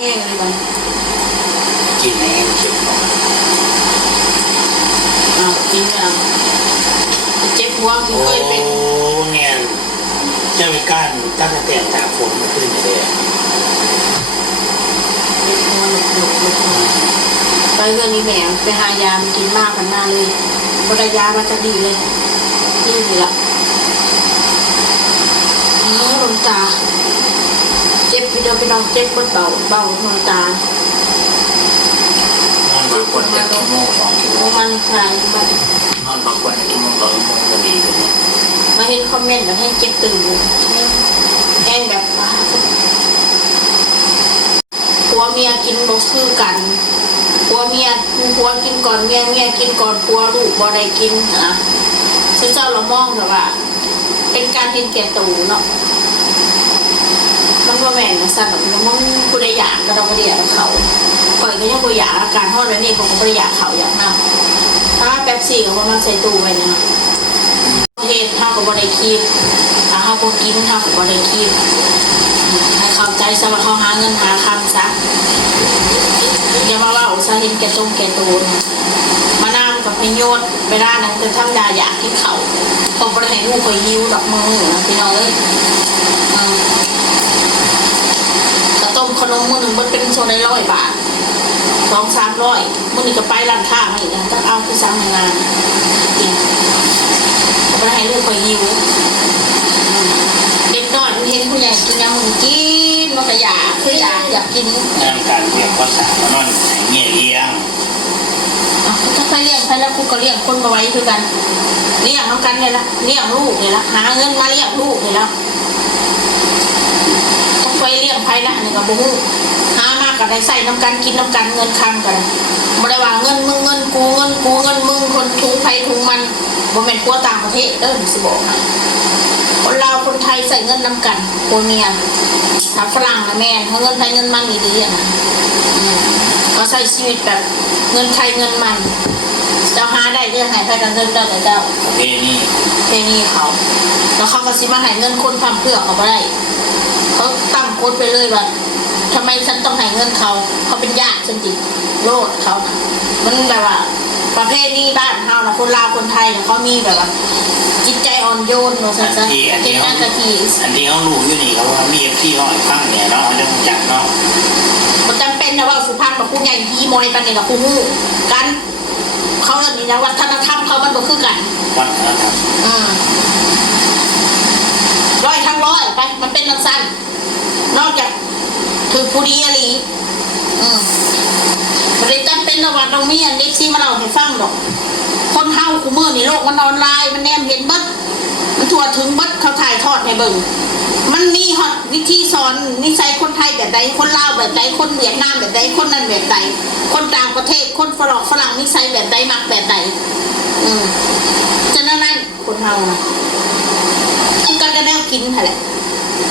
แห้งเลยมันกินแห้งเจ็บหัวกินเจ็บหัวคือเคยเป็นเนี่ยเจ้าวิการตั้งแต่จากฝนมาขึ้นเลยไปเรื่องนี้แหมไปหายากินมากกันหน้าเลยพอได้ยามันจะดีเลยนี่ละลงตาเจ็บพี่เดียวพี่น้องเจ็บปวดเบาลงตานอนบางคนจะชั่วโมง2 ชั่วโมงมันคลายมันนอนบางคนชั่วโมง2 ชั่วโมงก็ดีเลยมาเห็นคอมเมนต์แบบให้เจ็บตื่นแห้งแบบผัวเมียกินบ่คือกันผัวกินก่อนเมียกินก่อนผัวลูกบ่ได้กินนะซึ่งเจ้าเรามองแบบว่าเป็นการเห็นแก่ตัวเนาะมันว่าแม่นสั่นแบบมันผู้ใดอยากก็ต้องบ่ได้อยากเขาปล่อยก็ยังบ่อยากอาการเท่านั้นนี่ของบ่ได้อยากเขาอยากนำถ้าแป๊บซี่ก็บ่มาใส่ตู้ไว้นะเฮ็ดเฮาก็บ่ได้คิดถ้าเฮาบ่กินเฮาก็บ่ได้คิดให้เข้าใจซะว่าเขาหาเงินหาคำซะอย่ามาว่าซะเห็นแก่ตัวมานำกับประโยชน์เวลานั้นจะทำยาอยากให้เขาคงบ่ได้ให้ลูกคอยหิวดอกมือนะพี่น้องเอ้ยกระต้มขนมมื้อนึงมันเป็นโซได้100 บาท200-300มื้อนี้ก็ไปร้านค้ามาอีกนะต้องเอาคือสั่งงานกินบ่ได้ให้ลูกคอยหิวเด็กน้อยเห็นผู้ใหญ่กินยามึงกินมันก็อยากกินงานการเรียนภาษามานอนเงี้ยเลี้ยงถ้าใครเลี้ยงใครแล้วกูก็เลี้ยงคนมาไว้คือกันเลี้ยงน้ำกันเนี่ยละเลี้ยงลูกเนี่ยละหาเงินมาเลี้ยงลูกเนี่ยละต้องไปเลี้ยงใครละเนี่ยกับบุ้งหามากกับได้ใส่น้ำกันกินน้ำกันเงินคำกันไม่ได้ว่าเงินมึงเงินกูเงินมึงคนทุงไทยทุงมันบ่เป็นกัวต่างประเทศสิบอกนะคนลาวคนไทยใส่เงินน้ำกันโคเมียทางฝรั่งนะแม่เขาเงินไทยเงินมันดีๆนะเขาใช้ชีวิตแบบเงินใครเงินมันเจ้าหาได้เรื่องหายไปกับเงินเจ้าแต่เจ้าเพนี่เขาแล้วเขาก็สิมาหายเงินคนทำเพื่อเขาไม่ได้เขาตั้งโค้ดไปเลยว่าทำไมฉันต้องหายเงินเขาเป็นญาติฉันจริงโลดเขามันแบบว่าประเภทนี้บ้านเฮานะคนลาวคนไทยเนี่ยเขามีแบบว่าจิตใจอ่อนโยนเนาะซะเป็นหน้ากะทิอันที่เขารู้อยู่นี่เขาว่ามีที่เขาให้ฟังเนี่ยเนาะเรื่องจักเนาะมันจำเป็นนะว่าสุภาพกับผู้ใหญ่ฮีมอยกันเนี่ยกับผู้หู้กันเขาเรื่องนี้นะวัฒนธรรมเขามันก็คือกันวัฒนธรรมร้อยทั้งร้อยไปมันเป็นสั้นนอกจากคือผู้ดีอะไรบริจาคเป็นระหว่างตรงนี้อันเด็กซีมาเราให้ฟังดอกคนเฮาคู่มือในโลกมันออนไลน์มันแนมเห็นเบิดมันทั่วถึงเบิดเขาถ่ายทอดให้เบิ่งมันมีฮอตวิธีสอนนิสัยคนไทยแบบใดคนลาวแบบใดคนเวียดนามแบบใดคนนั้นแบบใดคนต่างประเทศคนฝรั่งนิสัยแบบใดมักแบบใดฉะนั้นคนเฮาคือการจะแนวกินแหละ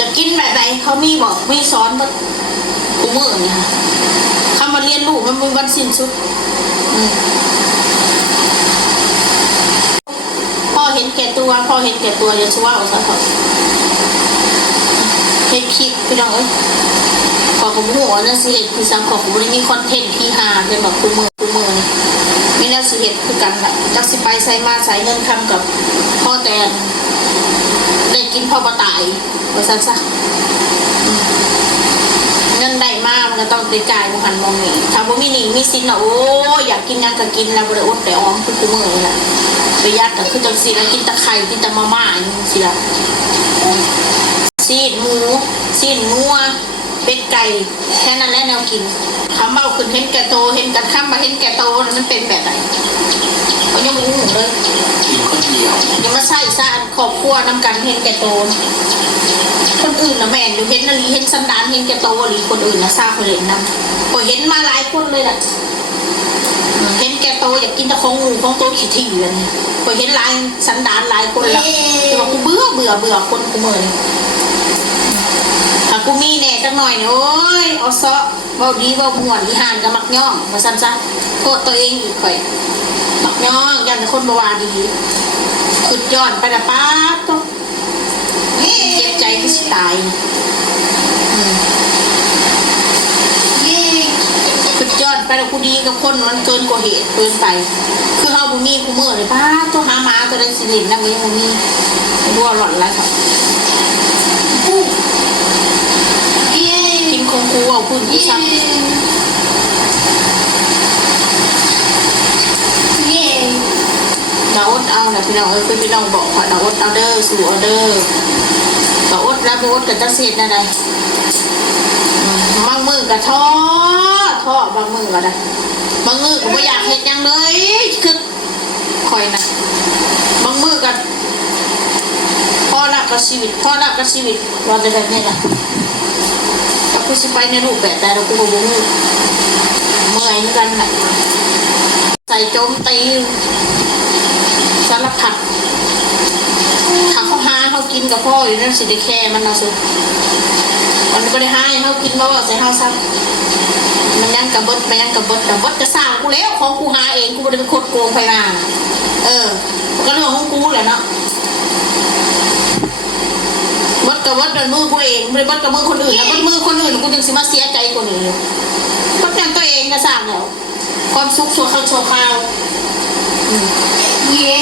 จะกินแบบใดเขามีบอกมีสอนมาคู่มือนี่ค่ะคำว่าเรียนรู้มันมีวันสิ้นสุดพ่อเห็นแก่ตัวอย่าชัวเอาซะเถอะเฮ็ดคลิปพี่น้องขอผมหัวนะสิเฮ็ดคือสังขอผมได้มีคอนเทนต์ที่หาเป็นแบบคู่มือนี่มีแนวสิเฮ็ดคือกันละจักสิไปใส่มาใส่เงินคำกับพ่อแตนได้กินพ่อบ่ตายว่าซั่นซะเงินได้มากมันก็ต้องไปจ่ายบ่หันมองนี่ถ้าบ่มีหนี้มีสินน่ะโอ้อยากกินหยังก็กินแล้วบ่ได้อดได้ออมคือคู่มือนี่แหละประหยัดก็คือจังซี่แล้วกินตะไคร้กินตะมาม่าอย่างนี้สิล่ะซีนหมูซีนงัวเป็ดไก่แค่นั้นแหละแนวกินเขาเมาขึ้นเห็นแก่โตเห็นกันข้ามมาเห็นแก่โตมันเป็นแบบไหนเขายังไม่รู้เลยกินคนเดียวยังมาใส่ซ่านครอบครัวนำกันเห็นแก่โตคนอื่นนะแม่อยู่เห็นนาลีเห็นสันดานเห็นแก่โตหรือคนอื่นนะทราบเขาเห็นนะก็เห็นมาหลายคนเลยแหละเห็นแก่โตอยากกินตะคงงูของโตขี้ถี่เลยก็เห็นหลายสันดานหลายคนละแต่ว่ากูเบื่อคนกูเมื่อยถ้ากูมีแน่จังหน่อยเนี่ยโอ้ยเอาซะเบาดีเบาม่วนอีห่านกับมักย่องมาสั้นซะโทษตัวเองอีกค่อยมักย่องยันแต่คนบวาดีขุดย้อนไปนะป้าต้องเจ็บใจที่สิตาย ไปแล้วกูดีกับคนมันเกินกว่าเหตุเกินไปคือเฮาบ่มีกูมื้อเลยป้าตัวหาหมาตัวใดสิเล่นนำก็ยังบ่มีบ่หลอนหลายครับกินของกูเอาพื้นกูซักดาวอดเอาน่ะพี่น้องคือพี่น้องบอกว่าดาวอดเอาเด้อสู่เอาเด้อดาวอดแล้วบ่อดก็จักเฮ็ดแนวใดบางมื้อก็ท้อบางมื้อก็ได้บางมื้อก็บ่อยากเฮ็ดหยังเลยคือคอยนะบางมื้อก็พอละกับชีวิตว่าจะแบบนี้ล่ะก็คือสิไปในรูปแบบแต่เรากูก็บ่รู้เมื่อยเหมือนกันน่ะใส่โจมตีสารพัดถ้าเขาหาเขากินกับพ่ออยู่นั่นสิได้แค่มันเอาสิมันก็ได้ให้เขากินมาว่าใส่เขาซ้ำมันยังกระบดจะสร้างกูแล้วของกูหาเองกูไม่ได้เป็นคนโกงไปมาก็เรื่องของกูแหละเนาะบดกับมือกูเองไม่ได้บดกับมือคนอื่นนะบดมือคนอื่นกูยังสิมาเสียใจกว่านี้บดกันตัวเองก็สร้างแล้วความสุขชั่วคราวเย้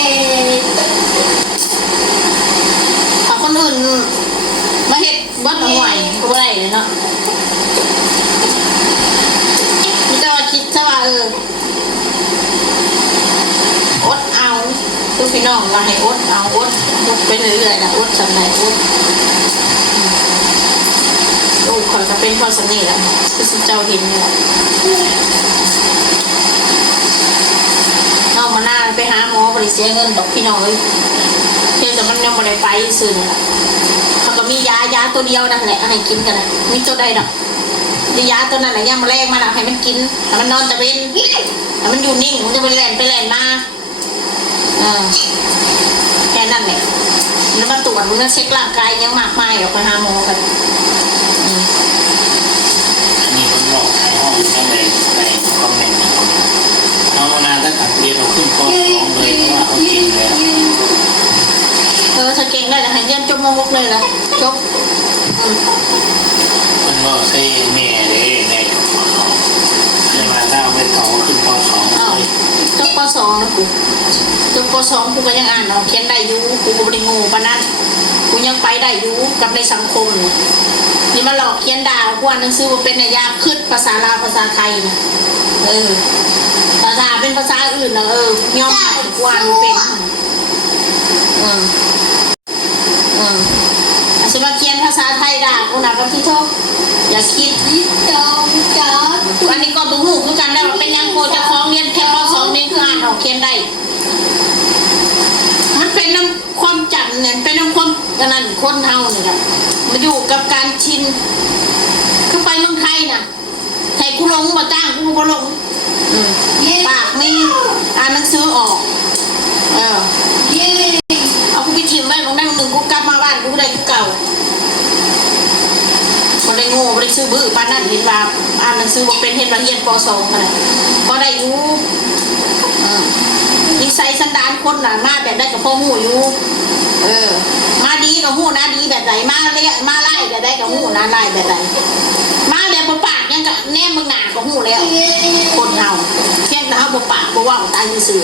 ถ้าคนอื่นมาเฮ็ดบดห่วยก็ไม่ได้เลยเนาะนี่ก็คิดซะว่าอดเอาคือพี่น้องว่าให้อดเอาอดไปเรื่อยๆนะอดสำไหนอดลูกคอยก็เป็นพ่อสนิทแหละคือสิเจ้าเห็นนี่แหละเอามาหน้าไปหาหมอบริเสียเงินดอกพี่น้องเลยเพียงแต่มันยังไม่ได้ไปซื้อนี่แหละเขาก็มียาตัวเดียวนั่นแหละให้กินกันนะมีตัวใดดอกยาตัวนั้นแหละย่ามาแรงมาแล้วให้มันกินให้มันนอนตะเวนให้มันอยู่นิ่งมันจะไปแล่นมาแค่นั้นแหละแล้วมาตรวจมันก็เช็คร่างกายยังมากมายออกไปหาหมอกันอันนี้คนบอกให้ห้องก็เลยในคอมเมนต์เอานาตั้งแต่เรียนเราขึ้นป .2 เลยเพราะว่าเขากินแล้วถ้าเก่งได้แล้วให้เรียนจบม.6เลยล่ะจบมันก็ใช่แม่เลยแม่จบป .2 ใช่มาถ้าเอาไปต่อขึ้นป .2 เลยจบป .2 นะกูจบป .2 กูก็ยังอ่านเขียนได้อยู่กูก็ไม่ได้โง่ปะนั้นกูยังไปได้อยู่กับในสังคมนี่มาหลอกเขียนด่ากูอ่านหนังสือว่าเป็นยากขึ้นภาษาลาวภาษาไทยนะภาษาเป็นภาษาอื่นนะยอมกูอ่านเป็นสมาเขียนภาษาไทยด่ากูนะกับพี่โทษอย่าคิดอันนี้ก็บุ้งหูคือกันได้ว่าเป็นยังโคจะคล้องเรียนแค่ป .2 เรียนคืออ่านออกเขียนได้มันเป็นน้ำความจำเนี่ยเป็นน้ำความกันนั่นคนเฮาเนี่ยครับมาอยู่กับการชินคือไปเมืองไทยน่ะไทยกูลงมาจ้างกูก็ลงปากไม่อ่านหนังสือออกเอากูไปชิมไว้ลงได้หนึ่งกูกลับมาบ้านกูได้กูเก่าคนได้โง่ได้ซื้อบื้อปานนั่นเห็นว่าอ่านหนังสือว่าเป็นเห็นว่าเรียนป .2 อะไรก็ได้อยู่นิสัยสันดานคนน่ะมาแบบได้กับพ่อหูอยู่มาดีกับหูนะดีแบบไหนมาเลี้ยมาไล่แบบได้กับหูนะไล่แบบไหนมาแบบปากยังกับแนมมึงหนากับหูแล้วคนเฮาแค่เฮาปากว่าตายซื่อ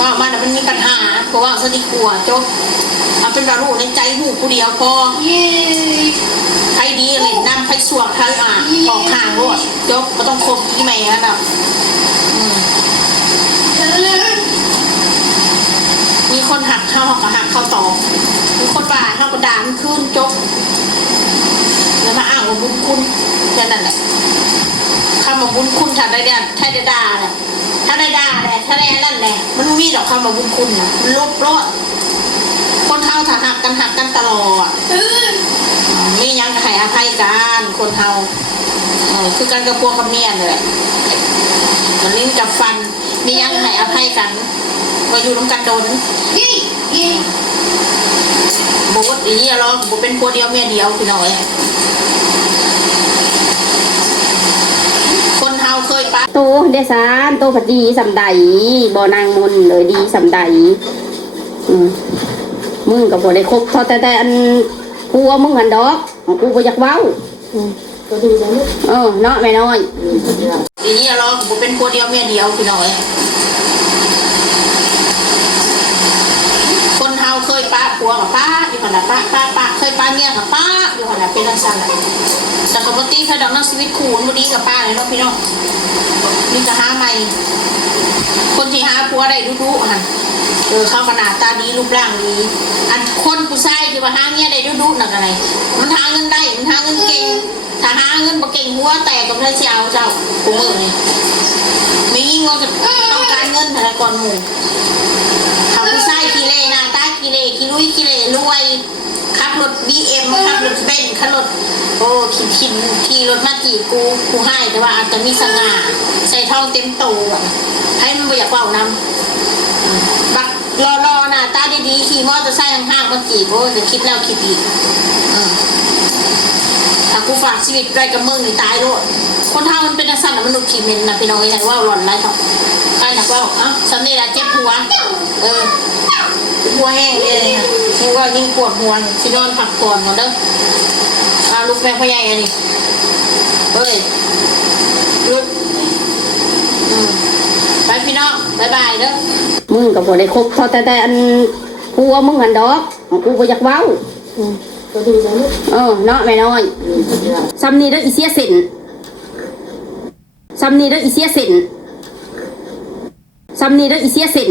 ว่ามันมันมีปัญหาเพราะว่าสติกลัวจบเอาเป็นว่ารู้ในใจหูผู้เดียวพอใครดีเล่นน้ำใครสวกใครออกห่างรวดจบก็ต้องคบที่แม่นั่นน่ะมีคนหักเข้าก็หักเข้าต่อมีคนด่าเข้าก็ด่ามันขึ้นจบแล้วมาอ้างว่าบุญคุณแค่นั้นแหละคำว่าบุญคุณถ้าได้ด่าถ้าได้ด่าเนี่ยถ้าได้ด่าเนี่ยถ้าได้นั่นแหละมันมีดอกคำว่าบุญคุณนะมันลบรอดคนเท่าถ้าหักกันตลอดมียังให้อภัยกันคนเท่าคือกันกับพวกกับเมียนี่แหละมันลิ้นกับฟันมียังให้อภัยกันว่าอยู่น้ำกันโดนโบดอีนี่เราโบเป็นผัวเดียวเมียเดียวพี่น้อยคนเฮาเคยปะโตเดซานโตผัดดีสำใดบ่นางมนเลยดีสำใดมึงกับบ่ได้คบเท่าแต่อันกูว่ามึงอันดอกกูบ่อยากเว้า เนาะแม่น้อย ทีนี้เราผมเป็นผัวเดียวเมียเดียวพี่น้อยคนเฮาเคยป้าผัวกับป้าอยู่ขนาดป้าเคยป้าเมียกับป้าอยู่ขนาดเป็นลักษณะแต่ปกติถ้าดอกนักชีวิตคู่มันดีกับป้าเลยเนาะพี่น้องนี่จะหาใหม่คนที่หาผัวได้ดุๆฮะเข้าขนาดตาดีรูปร่างดีอันคนผู้ชายที่ว่าหาเมียได้ดุๆหนักอะไรมันหาเงินได้มันหาเงินเก่งถ้าหาเงินบ่เก่งหัวแตกกับเพื่อนเจ้าผู้มือนี่ไม่ยิ่งว่าจะต้องการเงินแต่ก่อนหมู่เขาผู้ชายขี้เล่หน้าตาขี้เล่ขี้ลุยขี้เล่รวยขับรถ BM ขับรถเบนซ์ขับรถโอ้ขี่รถมาจีกูให้แต่ว่าอาจจะมีสง่าใส่ทองเต็มโตให้มันบ่อยากเว้านำบักรอหน้าตาดีๆขี่มอเตอร์ไซค์ห่างๆมาจีบโอ้จะคิดแล้วคิดอีกถ้ากูฝากชีวิตไว้กับมึงนี่ตายโลดคนเฮามันเป็นนักสั่นมนุษย์ขี้เหม็นนะพี่น้องอยากว่าหล่อนไรเถอะใครอยากว่าสำเนียงเจ็บหัวหัวแห้งเลยนะยิ่งว่ายิ่งปวดหัวที่นอนพักผ่อนหมดเด้อลูกแม่พ่อใหญ่อันนี้เฮ้ยลูกไปพี่น้องบายบายเด้อมึงกับบ่ได้คบเขาแต่อันผัวมึงหันดอกกูบ่อยากเว้าเนาะแม่น้อยซ้ำนี่เด้ออีเสียเส้นซ้ำนี่เด้ออีเสียเส้นซ้ำนี่เด้ออีเสียเส้น